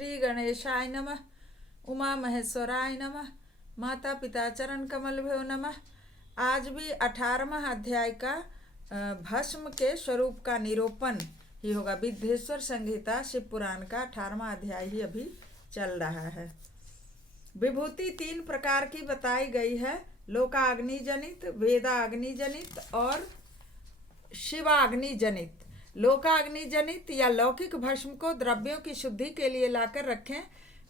श्री गणेशाय नमः। उमा महेश्वराय नमः। माता पिता चरण कमल भ्यो नमः। आज भी 18वां अध्याय का भस्म के स्वरूप का निरूपण ही होगा। विद्धेश्वर संहिता शिव पुराण का 18वां अध्याय ही अभी चल रहा है। विभूति 3 प्रकार की बताई गई है, लोकाग्नि जनित, वेदाग्नि जनित और शिवाग्नि जनित। लोकाग्नि जनित या लौकिक भस्म को द्रव्यों की शुद्धि के लिए लाकर रखें।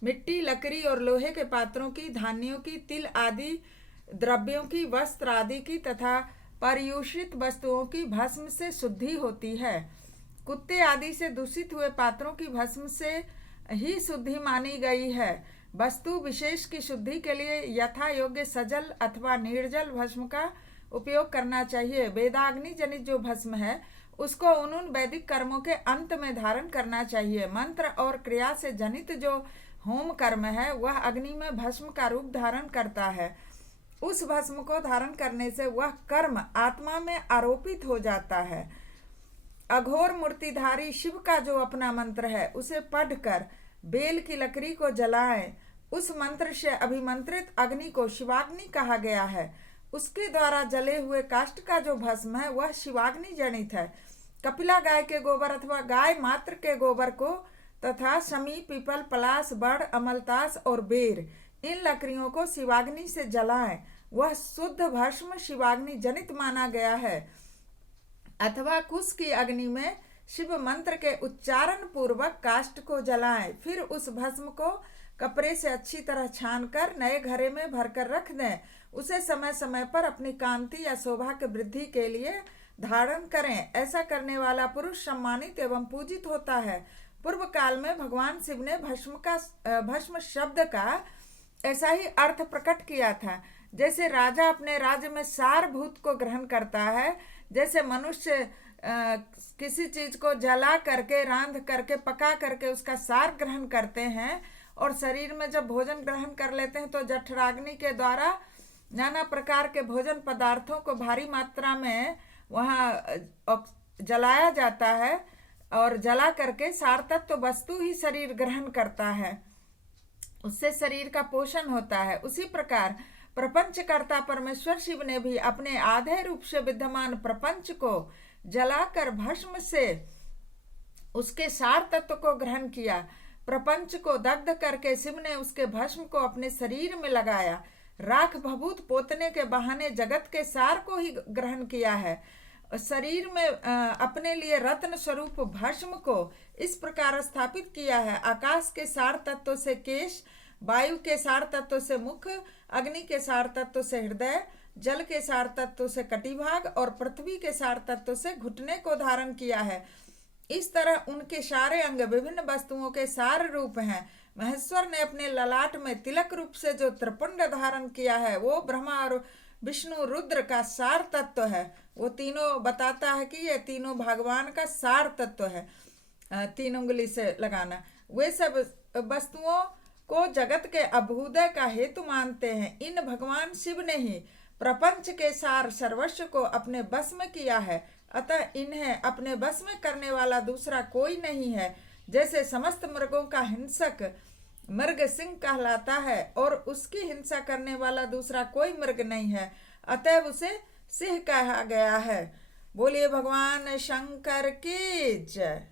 मिट्टी, लकड़ी और लोहे के पात्रों की, धान्यों की, तिल आदि द्रव्यों की, वस्त्र आदि की तथा पर्यूषित वस्तुओं की भस्म से शुद्धि होती है। कुत्ते आदि से दूषित हुए पात्रों की भस्म से ही शुद्धि मानी गई है। वस्तु विशेष की शुद्धि के लिए यथा योग्य सजल अथवा निर्जल भस्म का उपयोग करना चाहिए। वेदाग्नि जनित जो भस्म है उसको उन वैदिक कर्मों के अंत में धारण करना चाहिए। मंत्र और क्रिया से जनित जो होम कर्म है वह अग्नि में भस्म का रूप धारण करता है। उस भस्म को धारण करने से वह कर्म आत्मा में आरोपित हो जाता है। अघोर मूर्तिधारी शिव का जो अपना मंत्र है उसे पढ़कर बेल की लकड़ी को जलाएं। उस मंत्र से अभिमंत्रित अग्नि को शिवाग्नि कहा गया है। उसके द्वारा जले हुए काष्ठ का जो भस्म है वह शिवाग्नि जनित है। कपिला गाय के गोबर अथवा गाय मात्र के गोबर को तथा शमी, पीपल, पलाश, बड़, अमलतास और बेर इन लकड़ियों को शिवाग्नि से जलाएं। वह शुद्ध भस्म शिवाग्नि जनित माना गया है। अथवा कुश की अग्नि में शिव मंत्र के उच्चारण पूर्वक काष्ठ को जलाएं। फिर उस भस्म को कपड़े से अच्छी तरह छानकर नए घड़े में भरकर रख दें। उसे समय समय पर अपनी कांति या शोभा के वृद्धि के लिए धारण करें। ऐसा करने वाला पुरुष सम्मानित एवं पूजित होता है। पूर्व काल में भगवान शिव ने भस्म शब्द का ऐसा ही अर्थ प्रकट किया था। जैसे राजा अपने राज्य में सारभूत को ग्रहण करता है, जैसे मनुष्य किसी चीज को जला करके, रांध करके, पका करके उसका सार ग्रहण करते हैं और शरीर में जब भोजन ग्रहण कर लेते हैं तो जठराग्नि के द्वारा नाना प्रकार के भोजन पदार्थों को भारी मात्रा में वहाँ जलाया जाता है और जला करके सार तत्व वस्तु ही शरीर ग्रहण करता है, उससे शरीर का पोषण होता है। उसी प्रकार प्रपंचकर्ता परमेश्वर शिव ने भी अपने आधे रूप से विद्यमान प्रपंच को जलाकर भस्म से उसके सार तत्व को ग्रहण किया। प्रपंच को दग्ध करके शिव ने उसके भस्म को अपने शरीर में लगाया। राख भभूत पोतने के बहाने जगत के सार को ही ग्रहण किया है। शरीर में अपने लिए रत्न स्वरूप भस्म को इस प्रकार स्थापित किया है। आकाश के सार तत्व से केश, वायु के सार तत्व से मुख, अग्नि के सार तत्व से हृदय, जल के सार तत्व से कटिभाग और पृथ्वी के सार तत्व से घुटने को धारण किया है। इस तरह उनके सारे अंग विभिन्न वस्तुओं के सार रूप हैं। महेश्वर ने अपने ललाट में तिलक रूप से जो त्रिपुंड धारण किया है वो ब्रह्मा और विष्णु रुद्र का सार तत्व है। वो तीनों बताता है कि ये तीनों भगवान का सार तत्व है। 3 उंगली से लगाना। वे सब वस्तुओं को जगत के अभ्युदय का हेतु मानते हैं। इन भगवान शिव ने ही प्रपंच के सार सर्वस्व को अपने बस में किया है। अतः इन्हें अपने बस में करने वाला दूसरा कोई नहीं है। जैसे समस्त मृगों का हिंसक मृग सिंह कहलाता है और उसकी हिंसा करने वाला दूसरा कोई मृग नहीं है, अतएव उसे सिंह कहा गया है। बोलिए भगवान शंकर की जय।